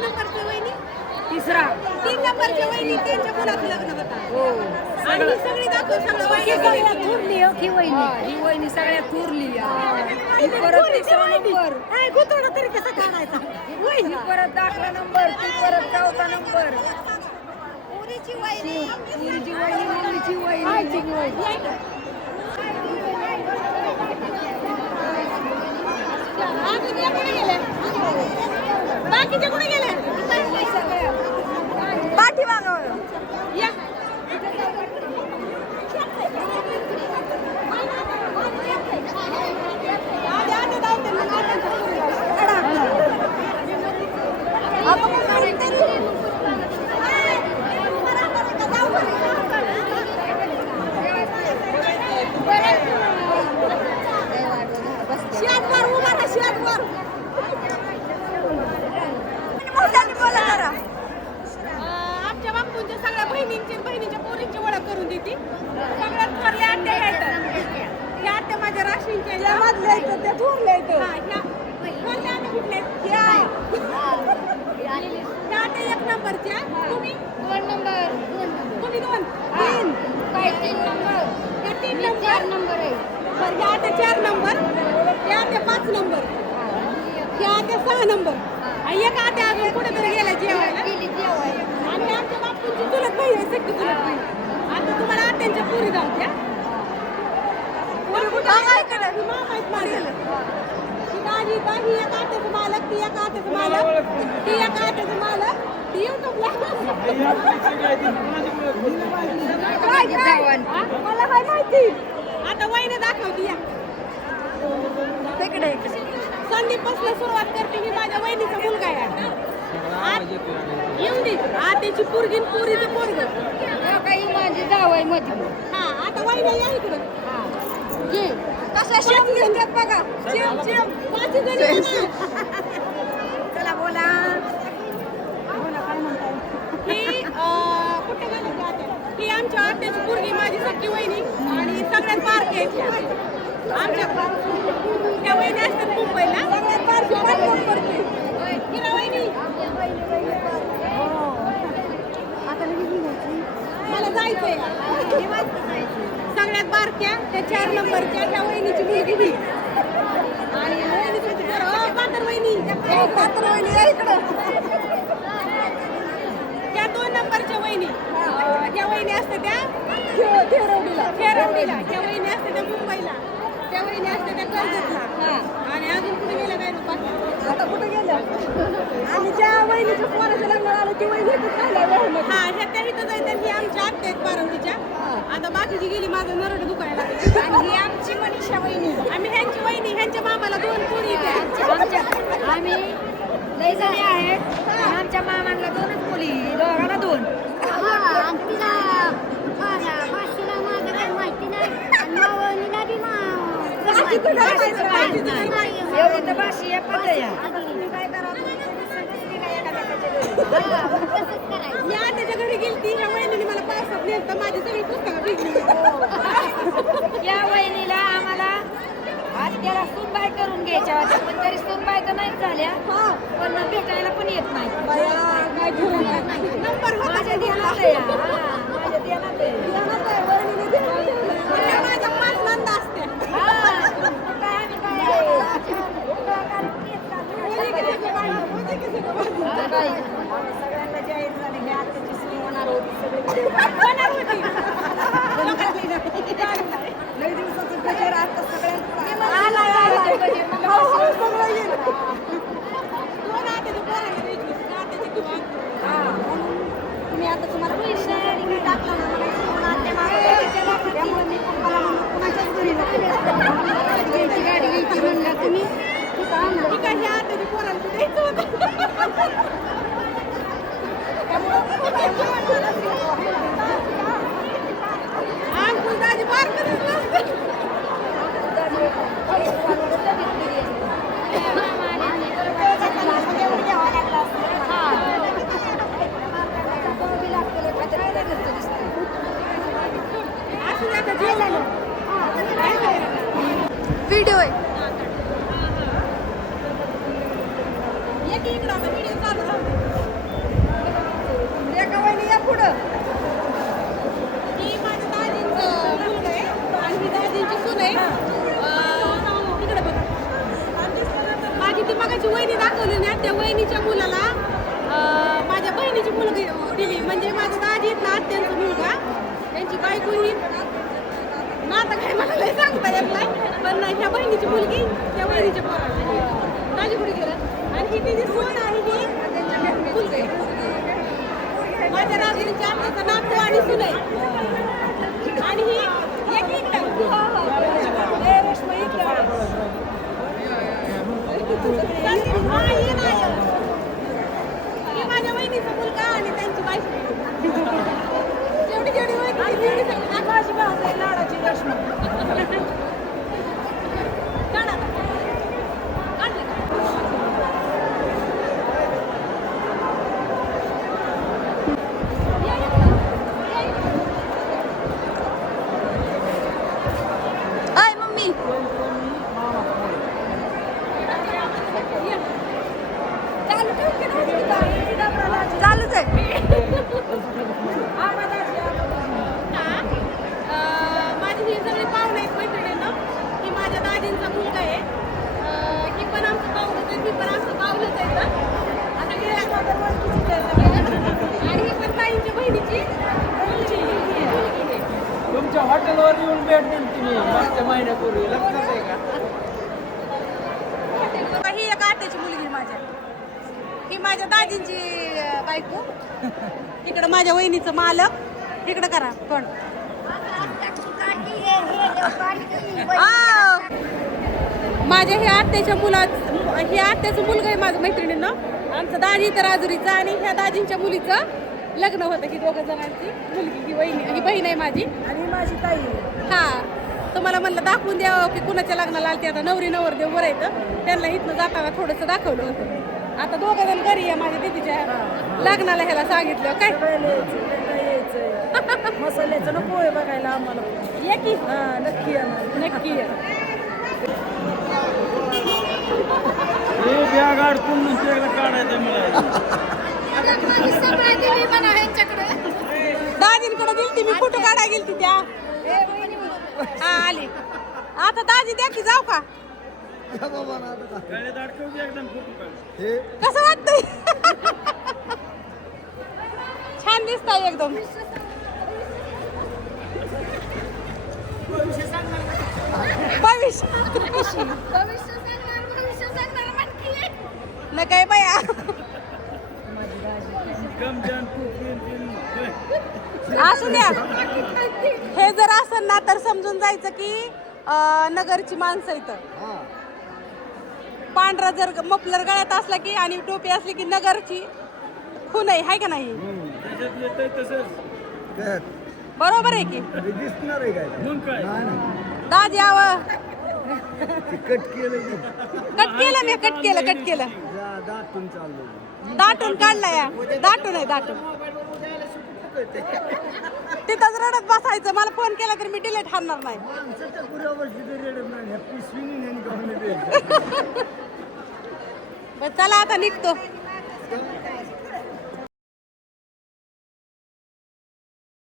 नंबरची वहिनी? तिसरा. 3 नंबरच्या वहिनी त्यांच्या मुलाचं लग्न होतं. हो. आणि ही सगळी दाखव सगळं वहिनी थोरली हो की वहिनी. ही वहिनी सगळ्यात थोरली. ही परत तिसरा नंबर. गुतवणं तरी कसं काढायचा? ही परत 11 नंबर. ती परत 14 नंबर. पुरीची वहिनी, पुरीची वहिनी, मम्मीची वहिनी. बाकीचे कुठे गेले? पाठीमागं या. आमच्या बापूंच्या सगळ्या बहिणींच्या पोरींची ओळख करून देते. सगळ्यात थोरल्या आत्या आहेत. ह्या आत्या माझ्या राशींच्या ह्या थोरल्या आत्या कुठल्या? ह्या आत्या 1 नंबरच्या. तुम्ही 2 नंबर. तुम्ही 2 3. काय 3 नंबर. ह्या 3 नंबर. 4 नंबर आहे. बरं, ह्या आत्या 4 नंबर. ह्या आत्या 5 नंबर. ह्या आत्या 6 नंबर. आणि एक आत्या अजून कुठेतरी गेल्या जेवायला. आणि आमच्या बापूंची चुलत बहीण आहे, सख्खी चुलत बहीण. आता तुम्हाला आत्यांच्या पुरी जाऊच्या ही एक आत्याचं मालक, ती एक आत्याचं मालक, ती एक आत्याचं मालक, ती युट्यूबला. मला काय माहिती. आता वहिनी दाखवती या. संदीप पासून सुरुवात करते मी. माझ्या वहिनीचा मुलगा आहे. येऊन दे आत्याची पोरगी पुरीचं पोरग. काही माझी जाव आहे मध्ये. हा आता वहिनी या इकडं. घे. कशा शेम दिसतात बघा. शेम पाची जणी. चला बोला. बोला काय म्हणताय? ही कुठे गेली ती आत्या? ही आमच्या आत्याची पोरगी, माझी सख्खी वहिनी आणि सगळ्यात बारकी आहे त्या. आमच्या त्या वहिनी असतात मुंबईला. सगळ्यात बारकी हिला वहिनी. मला जायचंय. सगळ्यात बारक्या त्या 4 नंबरच्या त्या वहिनीची मुलगी ही. आणि पातर वहिनी. पातर वहिनी या इकडं. त्या 2 नंबरच्या वहिनी. त्या वहिनी असते त्या थेरवडीला. त्या वहिनी असते त्या मुंबईला. त्या वहिनी असते त्या कर्जतला. आणि अजून कुठे गेल्या काय नको. आता कुठे गेल्या? आणि ज्या वहिनीच्या पोराच्या लग्नाला आलं ती वहिनी हा ह्या त्या इथं जायचं. ही आमच्या आत्या आहेत पारवडीच्या. आता बाकीची गेली. माझं नरड दुखायला. आणि ही आमची मनीषा वहिनी. आम्ही ह्यांची वहिनी. ह्यांच्या मामाला 2 पोरी आहेत. आम्ही लई जणी आहेत. आमच्या मामांना 2च मुली. दोघांना 2. एवढी तर भाषी आहे पातळ्या. या त्याच्या घरी गेली. ह्या वहिनीने मला पावसात नेलं तर माझी सगळी पुस्तकं भिजली. या वहिनीला आम्हाला आत्याला सूनबाई करून घ्यायच्या होत्या, पण तरी सूनबाई तर नाही झाल्या. पण भेटायला पण येत नाही. नंबर माझ्या ध्यानात आहे. माझ्या ध्यानात आहे. माझ्या 5 नंदा असते. सगळ्यांना जाहीर झाले की आत्याची सून होणार होती. सगळी होणार होती. लई दिवसाचं गजर आता सगळ्यांना सगळं येईल. 2 आत्याच्या पोरांना द्यायची. आत्याची किंवा तुम्ही आता तुम्हाला पैसे टाकला ना मला 2 आत्या मागं. त्यामुळे मी पप्पाला म्हणून कुणाच्याच घरी नको. गाडी घ्यायची म्हणलं तुम्ही. ठीक आहे. ह्या आत्याच्या पोरांना द्यायचं होतं. दाजी बार व्हिडिओ आहे. एक इकडं व्हिडिओ चालू ती मगाची वहिनी दाखवली ना त्या वहिनीच्या मुलाला माझ्या बहिणीची मुलगी दिली म्हणजे माझ्या दाजी ना आत्यांचा मुलगा त्यांची बायको ही ना आता काय मला लय सांगता येत नाही पण ह्या बहिणीची मुलगी त्या वहिनीच्या पोराला दाजी कुठे गेलं आणि ही तिची सून आहे ही मुलगी माझ्या रात्रीच्या आत्याचा नातू आणि सून आहे आणि ही एक इकडं ही माझ्या वहिनीचा मुलगा आणि त्यांची बायको जेवढी जेवढी वहिनी तेवढी आकाशी भाऊ लाडाची रश्मी काढा काढले हाय मम्मी चालूच आहे माझी ही सगळी पाहुणे आहेत मैत्रिणींना ही माझ्या दाजींचा मुलगा आहे ही पण आमचं पाहुणच आहे ती पण आमचं पाहुलंच आहे ना आता आणि ही पण ताईंच्या बहिणीची मुलगी आहे. तुमच्या हॉटेलवर येऊन भेट दिली तुम्ही मागच्या महिन्यापूर्वी लक्षात आहे का ही एक आत्याची मुलगी माझ्या ही माझ्या दाजींची बायको इकडं माझ्या वहिनीचं मालक इकडं करा कोण माझ्या ह्या आत्याच्या हे आत्याचं मुलगा आहे माझं मैत्रिणीनं आमचं दाजी तर राजुरीचं आणि ह्या दाजींच्या मुलीचं लग्न होतं की दोघं जणांची मुलगी ही वहिनी ही बहीण आहे माझी आणि माझी ताई हा तुम्हाला म्हणलं दाखवून द्यावं की कुणाच्या लग्नाला आलते आता नवरी नवरदेव वर येतं त्यांना इथनं जाताना थोडंसं दाखवलं होतं आता दोघं जण घरी आहे माझ्या दिदीच्या लग्नाला ह्याला सांगितलं काय मसाल्याचं नको आहे बघायला आम्हाला ये की नक्की नक्की ये. हे बॅग अडकून तुमच्याकडे काढायचं मला दाजींकडे गेलती मी फोटो काढायला गेलती त्या हा आली आता दाजी द्या की जाऊ का गळ्यात अडकवून दे एकदम फोटो काढ कसं वाटतंय छान दिसताय एकदम भविष्य न काय बाया गमजान असू द्या हे जर असेल ना तर समजून जायचं की नगरची माणसं इथं पांढरा जर मफलर गळ्यात असला की आणि टोपी असली की नगरची खून आहे हाय का नाही त्याच्यात येतंय तसंच बरोबर आहे की दिसणार आहे काय मग काय दाजी आव कट केलं कट केलं मी कट केलं दातून चाललो दाटून काढला या दाटून आहे दाटून तिथंच रडत बसायचं मला फोन केला तर मी डिलीट हाणणार नाही माणसाच्या पुरावर्षी रेडत नाही पिशवीने ह्यानी गावने चला आता निघतो